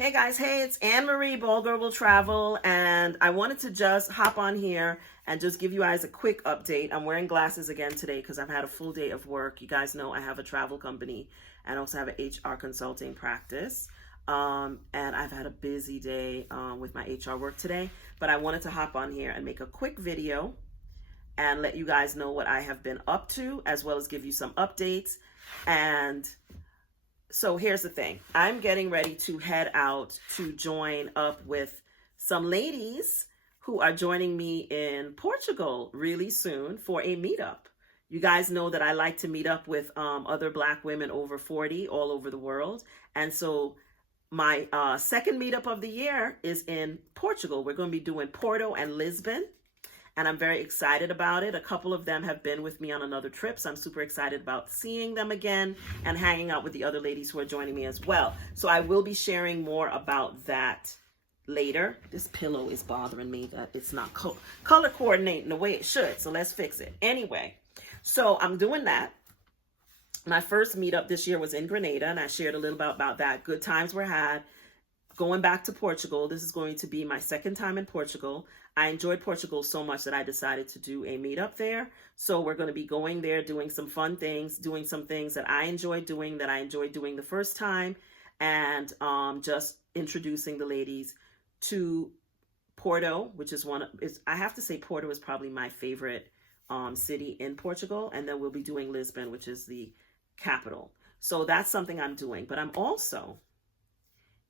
Hey guys, hey, it's Anne-Marie, BaldGirlWillTravel, and I wanted to just hop on here and just give you guys a quick update. I'm wearing glasses again today because I've had a full day of work. You guys know I have a travel company and also have an HR consulting practice. And I've had a busy day with my HR work today, but I wanted to hop on here and make a quick video and let you guys know what I have been up to, as well as give you some updates. And so here's the thing. I'm getting ready to head out to join up with some ladies who are joining me in Portugal really soon for a meetup. You guys know that I like to meet up with other Black women over 40 all over the world. And so my second meetup of the year is in Portugal. We're going to be doing Porto and Lisbon. And I'm very excited about it. A couple of them have been with me on another trip, so I'm super excited about seeing them again and hanging out with the other ladies who are joining me as well. So I will be sharing more about that later. This pillow is bothering me that it's not color coordinating the way it should, so let's fix it. Anyway, so I'm doing that. My first meetup this year was in Grenada, and I shared a little about that. Good times were had. Going back to Portugal, this is going to be my second time in Portugal. I enjoyed Portugal so much that I decided to do a meetup there. So we're going to be going there, doing some fun things, doing some things that I enjoyed doing the first time, and just introducing the ladies to Porto, which is I have to say Porto is probably my favorite city in Portugal. And then we'll be doing Lisbon, which is the capital. So that's something I'm doing. But I'm also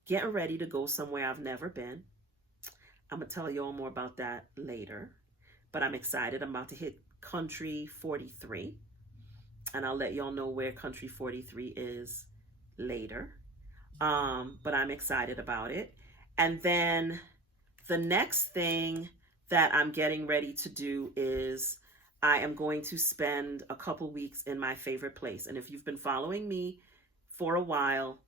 getting ready to go somewhere I've never been. I'm going to tell you all more about that later. But I'm excited. I'm about to hit country 43. And I'll let y'all know where country 43 is later. But I'm excited about it. And then the next thing that I'm getting ready to do is I am going to spend a couple weeks in my favorite place. And if you've been following me for a while,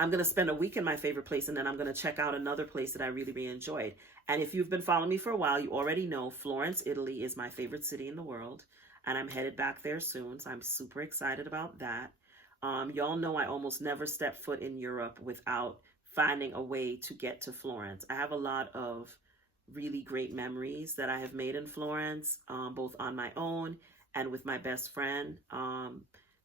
I'm going to spend a week in my favorite place, and then I'm going to check out another place that I really, really enjoyed. And if you've been following me for a while, you already know Florence, Italy is my favorite city in the world, and I'm headed back there soon, so I'm super excited about that. Y'all know I almost never step foot in Europe without finding a way to get to Florence. I have a lot of really great memories that I have made in Florence, both on my own and with my best friend.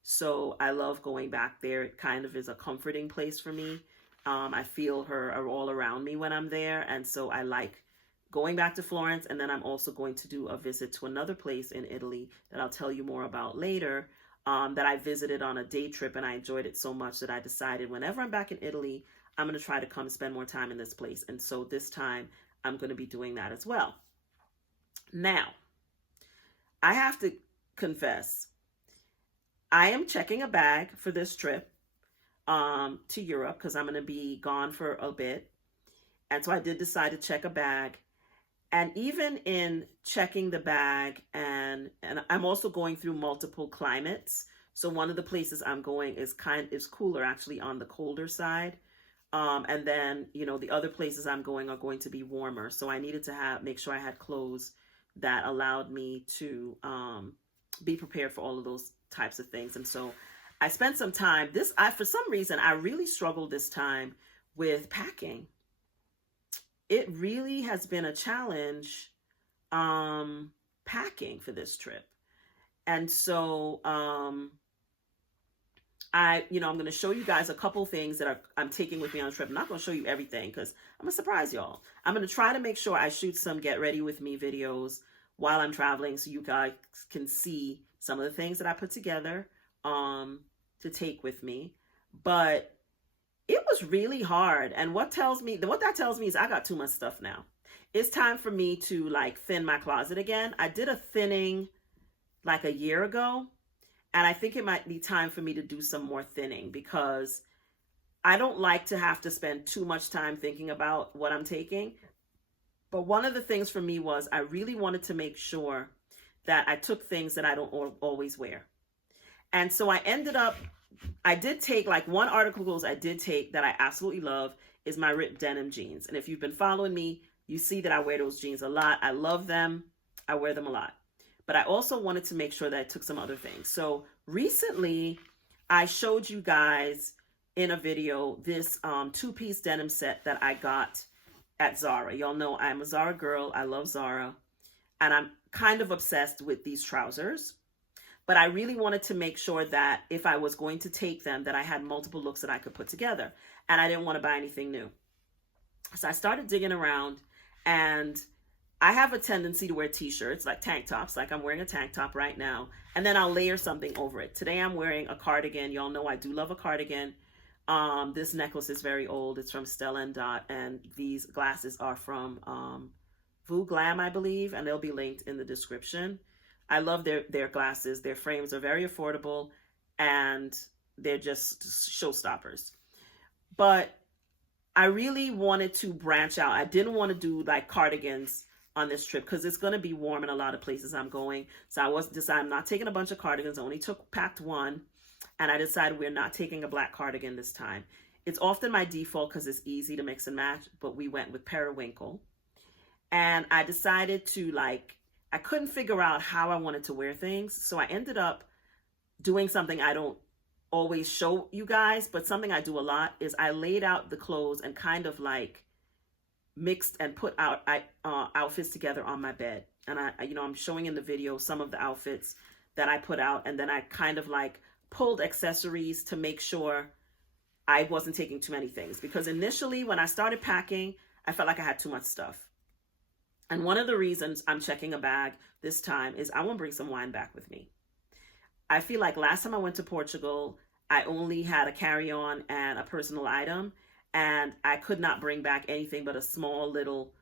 So I love going back there. It kind of is a comforting place for me. I feel her all around me when I'm there. And so I like going back to Florence. And then I'm also going to do a visit to another place in Italy that I'll tell you more about later, that I visited on a day trip. And I enjoyed it so much that I decided whenever I'm back in Italy, I'm going to try to come spend more time in this place. And so this time I'm going to be doing that as well. Now, I have to confess, I am checking a bag for this trip to Europe because I'm going to be gone for a bit. And so I did decide to check a bag. And even in checking the bag, and I'm also going through multiple climates. So one of the places I'm going is cooler, actually on the colder side. And then, the other places I'm going are going to be warmer. So I needed to make sure I had clothes that allowed me to be prepared for all of those types of things. And so I spent some time for some reason, I really struggled this time with packing. It really has been a challenge, packing for this trip. And so, I'm going to show you guys a couple things that I'm taking with me on the trip. I'm not going to show you everything because I'm going to surprise y'all. I'm going to try to make sure I shoot some get ready with me videos while I'm traveling so you guys can see some of the things that I put together to take with me. But it was really hard. And what that tells me is I got too much stuff now. It's time for me to thin my closet again. I did a thinning like a year ago. And I think it might be time for me to do some more thinning because I don't like to have to spend too much time thinking about what I'm taking. But one of the things for me was I really wanted to make sure that I took things that I don't always wear. And so I did take one article of clothes I did take that I absolutely love is my ripped denim jeans. And if you've been following me, you see that I wear those jeans a lot. I love them. I wear them a lot. But I also wanted to make sure that I took some other things. So recently I showed you guys in a video this two-piece denim set that I got at Zara. Y'all know I'm a Zara girl. I love Zara. And I'm kind of obsessed with these trousers. But I really wanted to make sure that if I was going to take them, that I had multiple looks that I could put together. And I didn't want to buy anything new. So I started digging around, and I have a tendency to wear t-shirts, like tank tops, like I'm wearing a tank top right now, and then I'll layer something over it. Today I'm wearing a cardigan. Y'all know I do love a cardigan. This necklace is very old. It's from Stella & Dot, and these glasses are from Vue Glam, I believe, and they'll be linked in the description. I love their glasses. Their frames are very affordable, and they're just showstoppers. But I really wanted to branch out. I didn't want to do like cardigans on this trip because it's going to be warm in a lot of places I'm going. So I'm not taking a bunch of cardigans. I only packed one, and I decided we're not taking a black cardigan this time. It's often my default because it's easy to mix and match, but we went with periwinkle. And I decided to I couldn't figure out how I wanted to wear things. So I ended up doing something I don't always show you guys, but something I do a lot is I laid out the clothes and kind of mixed and put out outfits together on my bed. And I'm showing in the video some of the outfits that I put out, and then I kind of pulled accessories to make sure I wasn't taking too many things, because initially when I started packing, I felt like I had too much stuff. And one of the reasons I'm checking a bag this time is I want to bring some wine back with me. I feel like last time I went to Portugal, I only had a carry-on and a personal item, and I could not bring back anything but a small little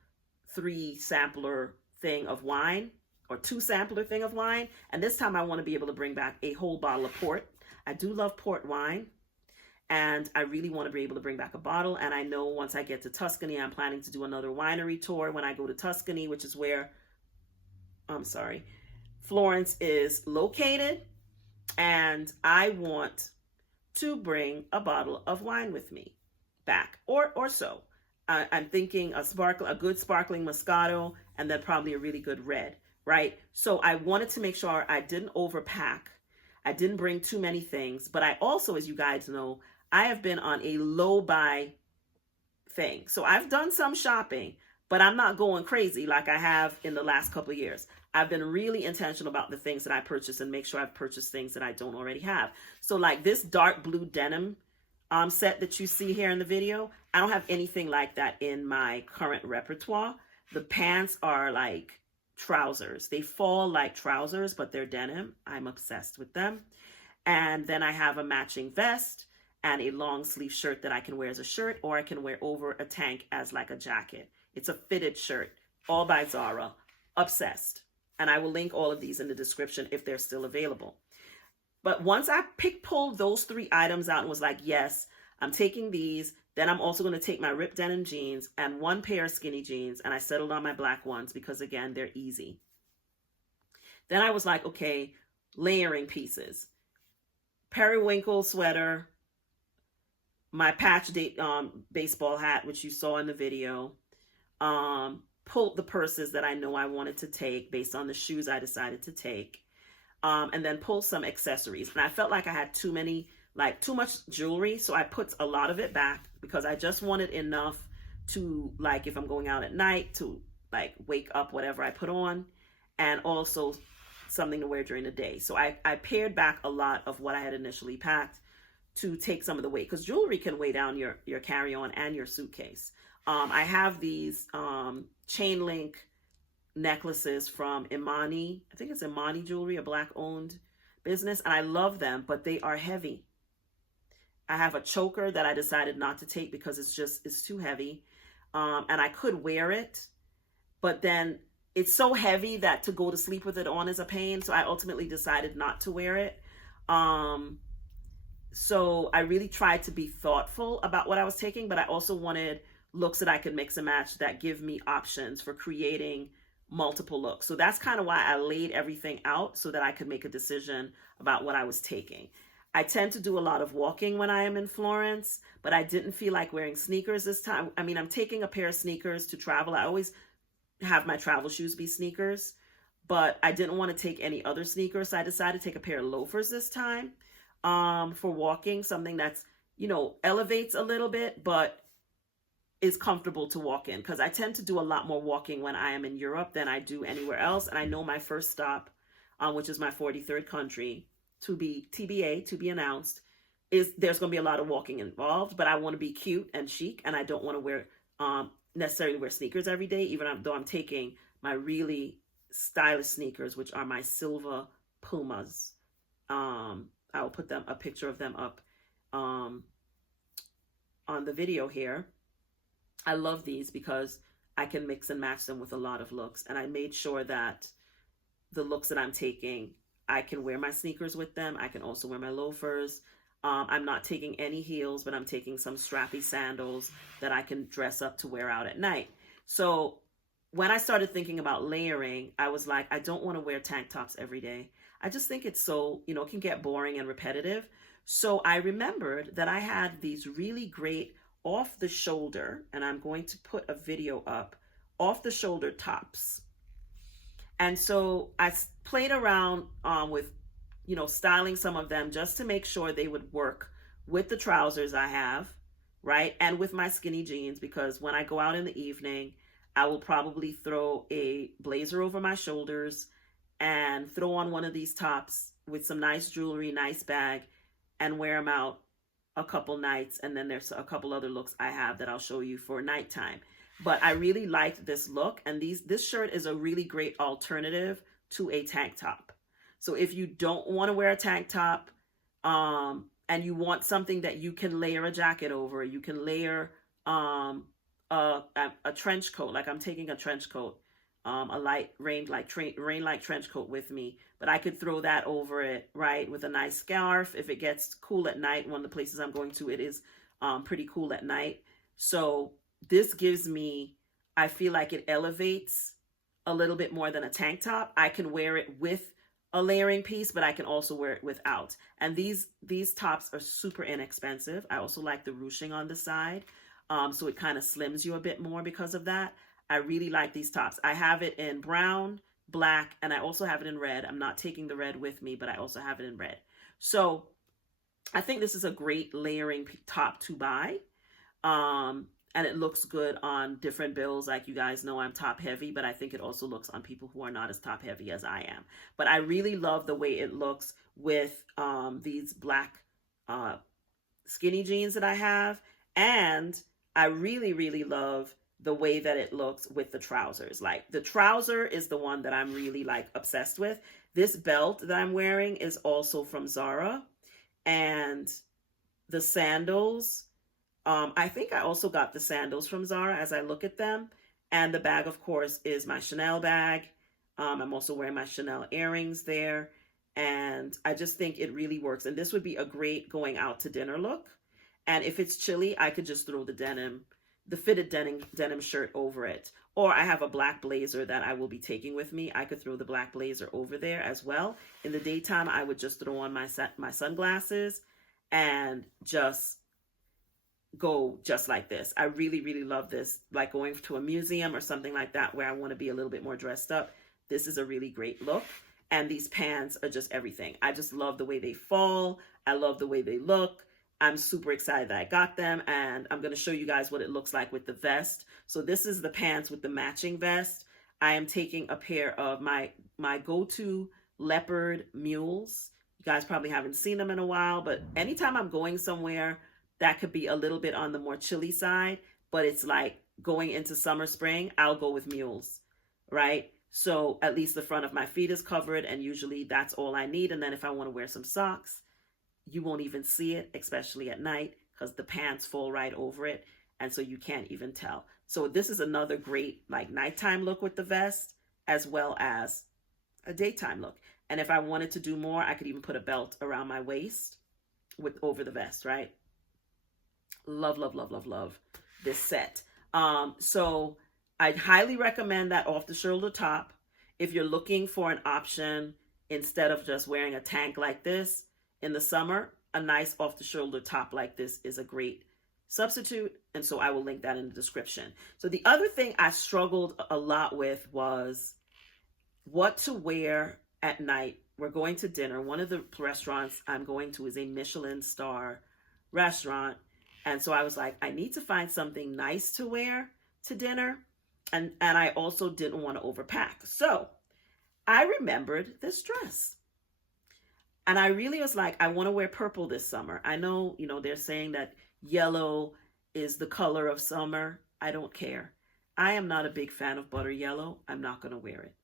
3-sampler thing of wine, or 2-sampler thing of wine. And this time I want to be able to bring back a whole bottle of port. I do love port wine, and I really want to be able to bring back a bottle. And I know once I get to Tuscany, I'm planning to do another winery tour when I go to Tuscany, which is where, Florence is located. And I want to bring a bottle of wine with me back, or so. I'm thinking a good sparkling Moscato, and then probably a really good red, right? So I wanted to make sure I didn't overpack. I didn't bring too many things, but I also, as you guys know, I have been on a low buy thing. So I've done some shopping, but I'm not going crazy like I have in the last couple of years. I've been really intentional about the things that I purchase and make sure I've purchased things that I don't already have. So this dark blue denim set that you see here in the video, I don't have anything like that in my current repertoire. The pants are like trousers. They fall like trousers, but they're denim. I'm obsessed with them. And then I have a matching vest and a long sleeve shirt that I can wear as a shirt, or I can wear over a tank as like a jacket. It's a fitted shirt, all by Zara. Obsessed. And I will link all of these in the description if they're still available. But once I pulled those 3 items out and was like, yes, I'm taking these. Then I'm also going to take my ripped denim jeans and 1 pair of skinny jeans. And I settled on my black ones because, again, they're easy. Then I was like, okay, layering pieces. Periwinkle sweater, my patch date baseball hat, which you saw in the video. Pulled the purses that I know I wanted to take based on the shoes I decided to take. And then pulled some accessories. And I felt like I had too much jewelry. So I put a lot of it back because I just wanted enough to, if I'm going out at night, to wake up whatever I put on, and also something to wear during the day. So I pared back a lot of what I had initially packed to take some of the weight, because jewelry can weigh down your carry-on and your suitcase. I have these chain link necklaces from Imani. I think it's Imani Jewelry, a Black-owned business, and I love them, but they are heavy. I have a choker that I decided not to take because it's too heavy, and I could wear it, but then it's so heavy that to go to sleep with it on is a pain, so I ultimately decided not to wear it. So I really tried to be thoughtful about what I was taking, but I also wanted looks that I could mix and match that give me options for creating multiple looks. So that's kind of why I laid everything out so that I could make a decision about what I was taking. I tend to do a lot of walking when I am in Florence, but I didn't feel like wearing sneakers this time. I mean, I'm taking a pair of sneakers to travel. I always have my travel shoes be sneakers, but I didn't want to take any other sneakers. So I decided to take a pair of loafers this time for walking, something that's you know, elevates a little bit, but is comfortable to walk in, because I tend to do a lot more walking when I am in Europe than I do anywhere else. And I know my first stop, which is my 43rd country, to be TBA, to be announced, is there's going to be a lot of walking involved, but I want to be cute and chic, and I don't want to wear necessarily wear sneakers every day, even though I'm taking my really stylish sneakers, which are my silver Pumas. I will put a picture of them up on the video here. I love these because I can mix and match them with a lot of looks. And I made sure that the looks that I'm taking, I can wear my sneakers with them. I can also wear my loafers. I'm not taking any heels, but I'm taking some strappy sandals that I can dress up to wear out at night. So when I started thinking about layering, I was like, I don't want to wear tank tops every day. I just think it's so, you know, it can get boring and repetitive. So I remembered that I had these really great off the shoulder, and I'm going to put a video up, off the shoulder tops. And so I played around with, you know, styling some of them just to make sure they would work with the trousers I have, right? And with my skinny jeans, because when I go out in the evening, I will probably throw a blazer over my shoulders and throw on one of these tops with some nice jewelry, nice bag, and wear them out a couple nights. And then there's a couple other looks I have that I'll show you for nighttime. But I really liked this look, and this shirt is a really great alternative to a tank top. So if you don't want to wear a tank top, and you want something that you can layer a jacket over, you can layer a trench coat. Like I'm taking a trench coat, a light rain-like trench coat with me, but I could throw that over it, right, with a nice scarf. If it gets cool at night, one of the places I'm going to, it is pretty cool at night. So this gives me, I feel like it elevates a little bit more than a tank top. I can wear it with a layering piece, but I can also wear it without. And these tops are super inexpensive. I also like the ruching on the side. So it kind of slims you a bit more because of that. I really like these tops. I have it in brown, black, and I also have it in red. I'm not taking the red with me, but I also have it in red. So I think this is a great layering top to buy. And it looks good on different bills. Like you guys know, I'm top heavy, but I think it also looks on people who are not as top heavy as I am. But I really love the way it looks with these black skinny jeans that I have. And I really, really love the way that it looks with the trousers. Like the trouser is the one that I'm really like obsessed with. This belt that I'm wearing is also from Zara. And the sandals, I think I also got the sandals from Zara as I look at them. And the bag, of course, is my Chanel bag. I'm also wearing my Chanel earrings there. And I just think it really works. And this would be a great going out to dinner look. And if it's chilly, I could just throw the fitted denim shirt over it. Or I have a black blazer that I will be taking with me. I could throw the black blazer over there as well. In the daytime, I would just throw on my sunglasses and just go just like this. I really, really love this. Like going to a museum or something like that where I want to be a little bit more dressed up. This is a really great look. And these pants are just everything. I just love the way they fall. I love the way they look. I'm super excited that I got them, and I'm going to show you guys what it looks like with the vest. So this is the pants with the matching vest. I am taking a pair of my go-to leopard mules. You guys probably haven't seen them in a while, but anytime I'm going somewhere that could be a little bit on the more chilly side, but it's like going into summer, spring, I'll go with mules, right? So at least the front of my feet is covered, and usually that's all I need. And then if I want to wear some socks, you won't even see it, especially at night, because the pants fall right over it. And so you can't even tell. So this is another great like nighttime look with the vest, as well as a daytime look. And if I wanted to do more, I could even put a belt around my waist over the vest, right? Love, love, love, love, love this set. So I highly recommend that off the shoulder top. If you're looking for an option, instead of just wearing a tank like this, in the summer, a nice off-the-shoulder top like this is a great substitute, and so I will link that in the description. So the other thing I struggled a lot with was what to wear at night. We're going to dinner. One of the restaurants I'm going to is a Michelin star restaurant. And so I was like, I need to find something nice to wear to dinner. And I also didn't want to overpack. So I remembered this dress. And I really was like, I want to wear purple this summer. I know, they're saying that yellow is the color of summer. I don't care. I am not a big fan of butter yellow. I'm not going to wear it.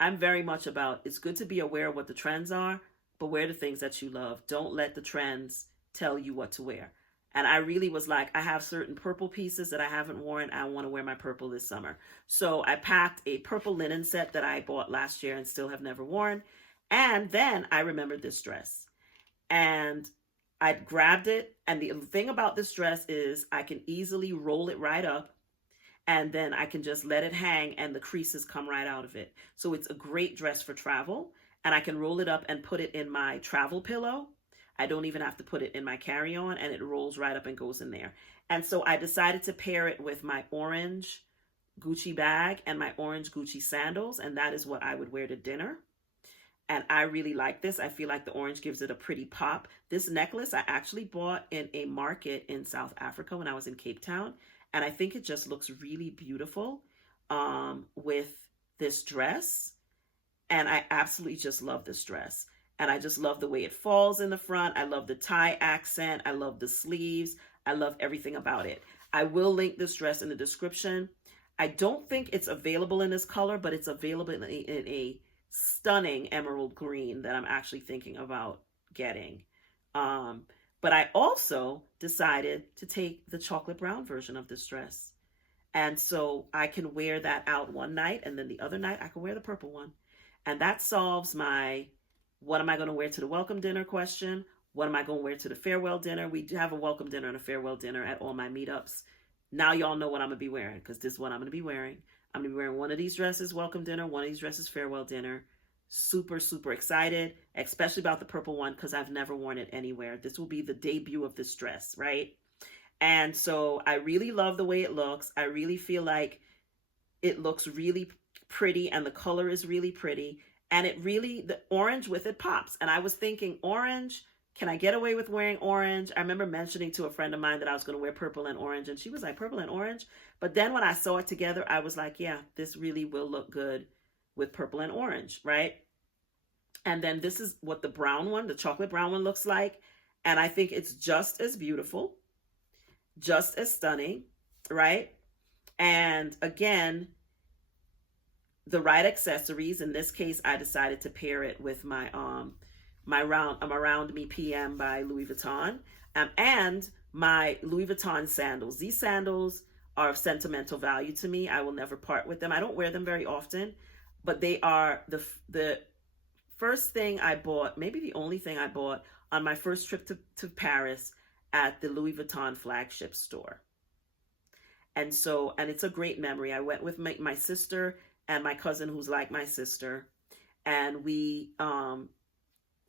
I'm very much about, it's good to be aware of what the trends are, but wear the things that you love. Don't let the trends tell you what to wear. And I really was like, I have certain purple pieces that I haven't worn. I want to wear my purple this summer. So I packed a purple linen set that I bought last year and still have never worn. And then I remembered this dress. And I grabbed it. And the thing about this dress is I can easily roll it right up. And then I can just let it hang and the creases come right out of it. So it's a great dress for travel. And I can roll it up and put it in my travel pillow. I don't even have to put it in my carry-on, and it rolls right up and goes in there. And so I decided to pair it with my orange Gucci bag and my orange Gucci sandals, and that is what I would wear to dinner. And I really like this. I feel like the orange gives it a pretty pop. This necklace I actually bought in a market in South Africa when I was in Cape Town, and I think it just looks really beautiful with this dress. And I absolutely just love this dress. And I just love the way it falls in the front. I love the tie accent. I love the sleeves. I love everything about it. I will link this dress in the description. I don't think it's available in this color, but it's available in a stunning emerald green that I'm actually thinking about getting. But I also decided to take the chocolate brown version of this dress. And so I can wear that out one night, and then the other night I can wear the purple one. And that solves my what am I going to wear to the welcome dinner question? What am I going to wear to the farewell dinner? We do have a welcome dinner and a farewell dinner at all my meetups. Now y'all know what I'm going to be wearing, because this is what I'm going to be wearing. I'm going to be wearing one of these dresses, welcome dinner, one of these dresses, farewell dinner. Super, super excited, especially about the purple one, because I've never worn it anywhere. This will be the debut of this dress, right? And so I really love the way it looks. I really feel like it looks really pretty, and the color is really pretty. And it really, the orange with it pops. And I was thinking, orange, can I get away with wearing orange? I remember mentioning to a friend of mine that I was going to wear purple and orange. And she was like, purple and orange? But then when I saw it together, I was like, yeah, this really will look good with purple and orange, right? And then this is what the brown one, the chocolate brown one, looks like. And I think it's just as beautiful, just as stunning, right? And again, the right accessories. In this case, I decided to pair it with my Around Me PM by Louis Vuitton, and my Louis Vuitton sandals. These sandals are of sentimental value to me. I will never part with them. I don't wear them very often, but they are the first thing I bought, maybe the only thing I bought on my first trip to Paris at the Louis Vuitton flagship store. And so, and it's a great memory. I went with my sister and my cousin, who's like my sister, and we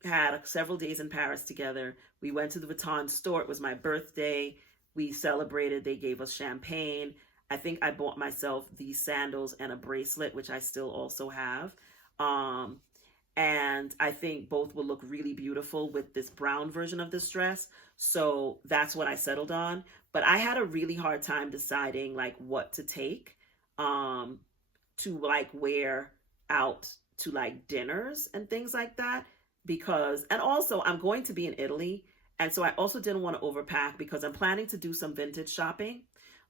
had several days in Paris together. We went to the Vuitton store. It was my birthday. We celebrated. They gave us champagne. I think I bought myself these sandals and a bracelet, which I still also have. And I think both will look really beautiful with this brown version of this dress. So that's what I settled on. But I had a really hard time deciding like what to take to like wear out to like dinners and things like that. Because, and also I'm going to be in Italy. And so I also didn't want to overpack, because I'm planning to do some vintage shopping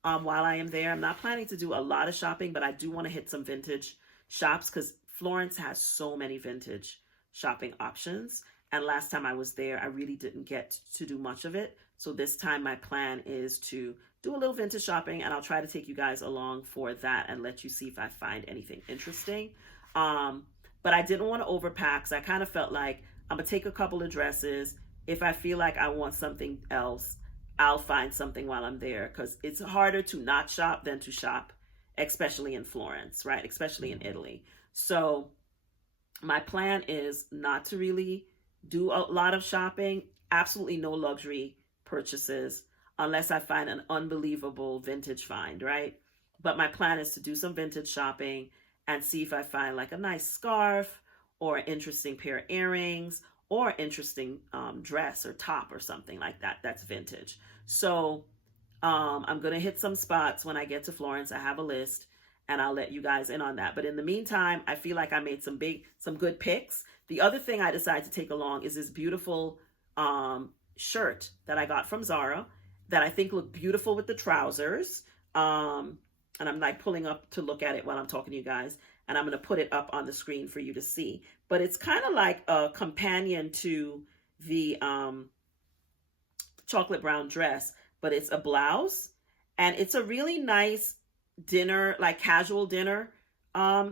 while I am there. I'm not planning to do a lot of shopping, but I do want to hit some vintage shops, because Florence has so many vintage shopping options. And last time I was there, I really didn't get to do much of it. So this time my plan is to do a little vintage shopping, and I'll try to take you guys along for that and let you see if I find anything interesting. But I didn't want to overpack, so I kind of felt like I'm going to take a couple of dresses. If I feel like I want something else, I'll find something while I'm there, because it's harder to not shop than to shop, especially in Florence, right? Especially in Italy. So my plan is not to really do a lot of shopping, absolutely no luxury purchases, unless I find an unbelievable vintage find, right? But my plan is to do some vintage shopping and see if I find like a nice scarf or an interesting pair of earrings or interesting dress or top or something like that that's vintage. So I'm going to hit some spots when I get to Florence. I have a list and I'll let you guys in on that. But in the meantime, I feel like I made some good picks. The other thing I decided to take along is this beautiful shirt that I got from Zara that I think looked beautiful with the trousers. And I'm like pulling up to look at it while I'm talking to you guys. And I'm going to put it up on the screen for you to see. But it's kind of like a companion to the chocolate brown dress, but it's a blouse. And it's a really nice dinner, like casual dinner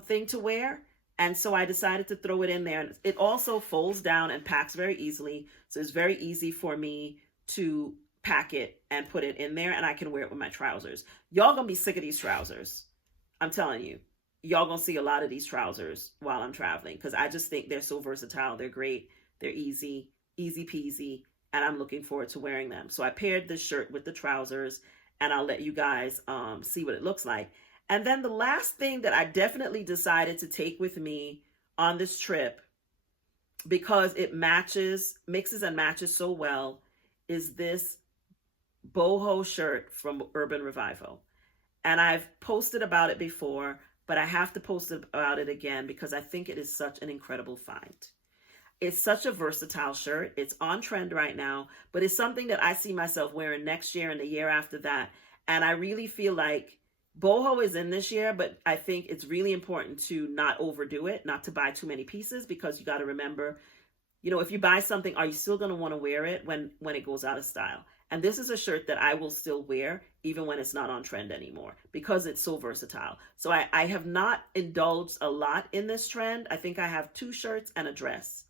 thing to wear. And so I decided to throw it in there. And it also folds down and packs very easily. So it's very easy for me to pack it and put it in there. And I can wear it with my trousers. Y'all gonna be sick of these trousers. I'm telling you. Y'all gonna see a lot of these trousers while I'm traveling because I just think they're so versatile. They're great. They're easy peasy. And I'm looking forward to wearing them. So I paired this shirt with the trousers and I'll let you guys see what it looks like. And then the last thing that I definitely decided to take with me on this trip, because it mixes and matches so well, is this boho shirt from Urban Revival. And I've posted about it before, but I have to post about it again because I think it is such an incredible find. It's such a versatile shirt. It's on trend right now, but it's something that I see myself wearing next year and the year after that. And I really feel like boho is in this year, but I think it's really important to not overdo it, not to buy too many pieces, because you got to remember, you know, if you buy something, are you still going to want to wear it when it goes out of style? And this is a shirt that I will still wear even when it's not on trend anymore because it's so versatile. So I have not indulged a lot in this trend. I think I have 2 shirts and a dress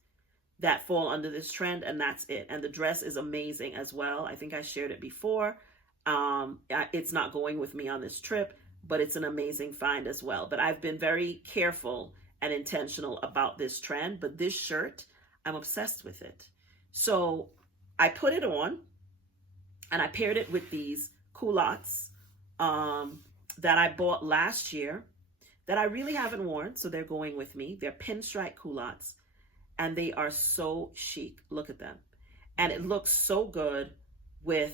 that fall under this trend, and that's it. And the dress is amazing as well. I think I shared it before. It's not going with me on this trip, but it's an amazing find as well. But I've been very careful and intentional about this trend. But this shirt, I'm obsessed with it. So I put it on and I paired it with these culottes that I bought last year that I really haven't worn. So they're going with me. They're pinstripe culottes and they are so chic. Look at them. And it looks so good with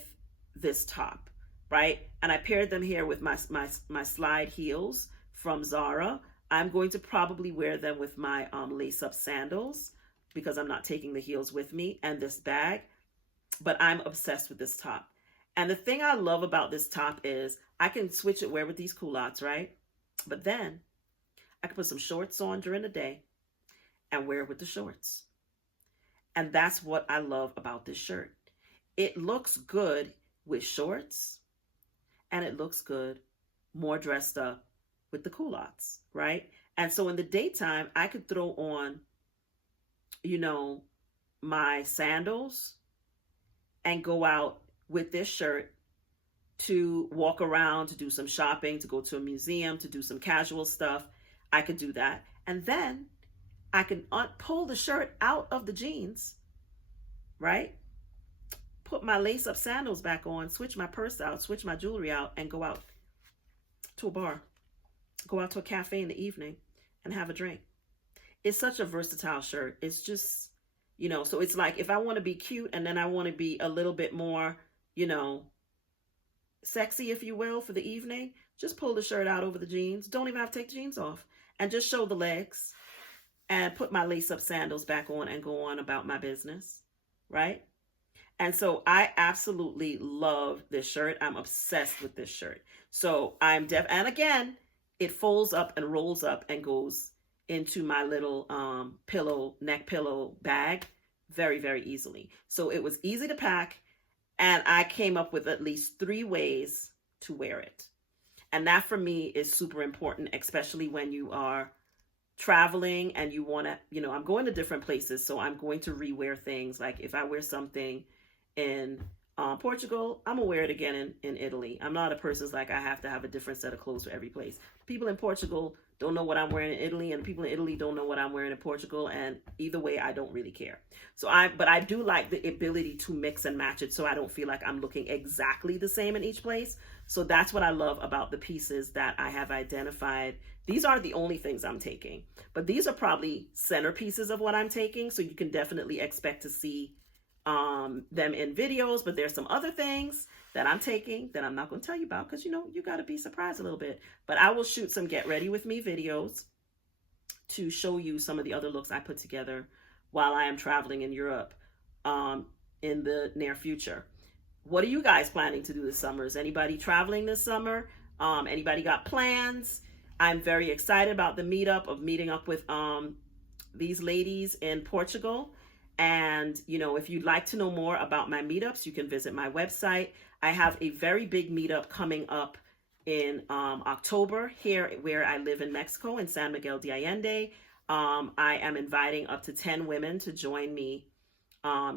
this top, right? And I paired them here with my slide heels from Zara. I'm going to probably wear them with my lace-up sandals because I'm not taking the heels with me, and this bag. But I'm obsessed with this top. And the thing I love about this top is I can switch it, wear with these culottes, right? But then I can put some shorts on during the day and wear it with the shorts. And that's what I love about this shirt. It looks good with shorts and it looks good more dressed up with the culottes, right? And so in the daytime, I could throw on, you know, my sandals and go out with this shirt to walk around, to do some shopping, to go to a museum, to do some casual stuff. I could do that. And then I can pull the shirt out of the jeans, right? Put my lace-up sandals back on, switch my purse out, switch my jewelry out, and go out to a bar, go out to a cafe in the evening and have a drink. It's such a versatile shirt. It's just, you know, so it's like if I want to be cute and then I want to be a little bit more, you know, sexy, if you will, for the evening, just pull the shirt out over the jeans. Don't even have to take the jeans off and just show the legs and put my lace-up sandals back on and go on about my business, right? And so I absolutely love this shirt. I'm obsessed with this shirt. So and again, it folds up and rolls up and goes into my little neck pillow bag very, very easily. So it was easy to pack, and I came up with at least 3 ways to wear it. And that for me is super important, especially when you are traveling and you want to, you know, I'm going to different places, so I'm going to rewear things. Like if I wear something in Portugal, I'm gonna wear it again in Italy. I'm not a person who's like, I have to have a different set of clothes for every place. People in Portugal don't know what I'm wearing in Italy, and people in Italy don't know what I'm wearing in Portugal, and either way, I don't really care. But I do like the ability to mix and match it so I don't feel like I'm looking exactly the same in each place. So that's what I love about the pieces that I have identified. These are the only things I'm taking, but these are probably centerpieces of what I'm taking, so you can definitely expect to see them in videos. But there's some other things that I'm taking that I'm not going to tell you about, because you got to be surprised a little bit. But I will shoot some get ready with me videos to show you some of the other looks I put together while I am traveling in Europe in the near future. What are you guys planning to do this summer? Is anybody traveling this summer? Anybody got plans? I'm very excited about the meeting up with these ladies in Portugal. And, if you'd like to know more about my meetups, you can visit my website. I have a very big meetup coming up in October here where I live in Mexico, in San Miguel de Allende. I am inviting up to 10 women to join me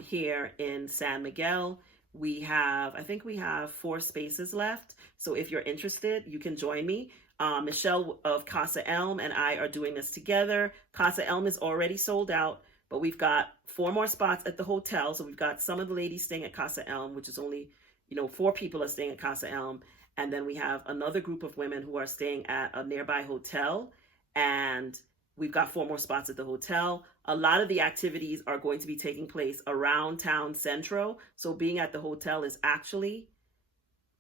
here in San Miguel. I think we have 4 spaces left. So if you're interested, you can join me. Michelle of Casa Elm and I are doing this together. Casa Elm is already sold out, but we've got 4 more spots at the hotel. So we've got some of the ladies staying at Casa Elm, which is only, 4 people are staying at Casa Elm. And then we have another group of women who are staying at a nearby hotel. And we've got 4 more spots at the hotel. A lot of the activities are going to be taking place around town central. So being at the hotel is actually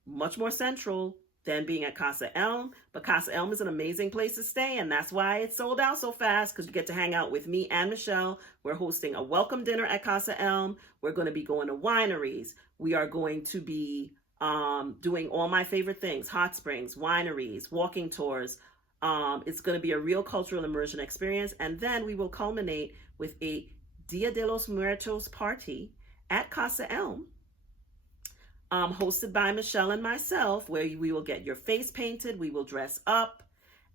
much more central than being at Casa Elm. But Casa Elm is an amazing place to stay, and that's why it's sold out so fast, because you get to hang out with me and Michelle. We're hosting a welcome dinner at Casa Elm. We're going to be going to wineries. We are going to be doing all my favorite things: hot springs, wineries, walking tours. It's going to be a real cultural immersion experience. And then we will culminate with a Dia de los Muertos party at Casa Elm, hosted by Michelle and myself, where we will get your face painted, we will dress up,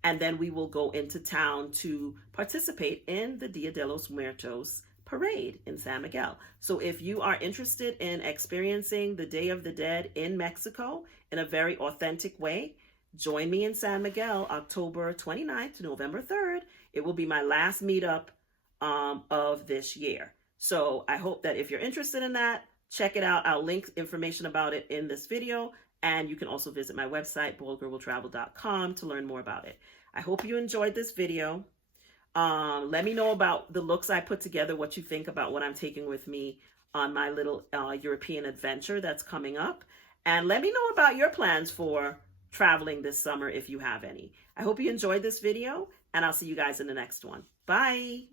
and then we will go into town to participate in the Dia de los Muertos parade in San Miguel. So if you are interested in experiencing the Day of the Dead in Mexico in a very authentic way, join me in San Miguel, October 29th to November 3rd. It will be my last meetup of this year. So I hope that if you're interested in that, check it out. I'll link information about it in this video. And you can also visit my website, BaldGirlWillTravel.com, to learn more about it. I hope you enjoyed this video. Let me know about the looks I put together, what you think about what I'm taking with me on my little European adventure that's coming up. And let me know about your plans for traveling this summer if you have any. I hope you enjoyed this video, and I'll see you guys in the next one. Bye.